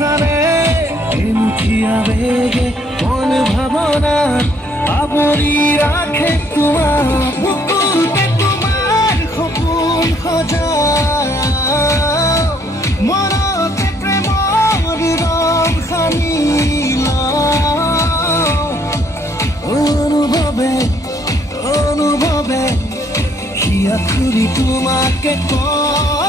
স্থানে এমুঠি আবেগে মন ভাবনা আবৰি ৰাখে তোমাৰ বুকুতে তোমাৰ সপোন সজাও মনতে প্ৰেমৰ ৰং সানি লওঁ অনুভৱে অনুভৱে হিয়া খুলি তোমাকে কওঁ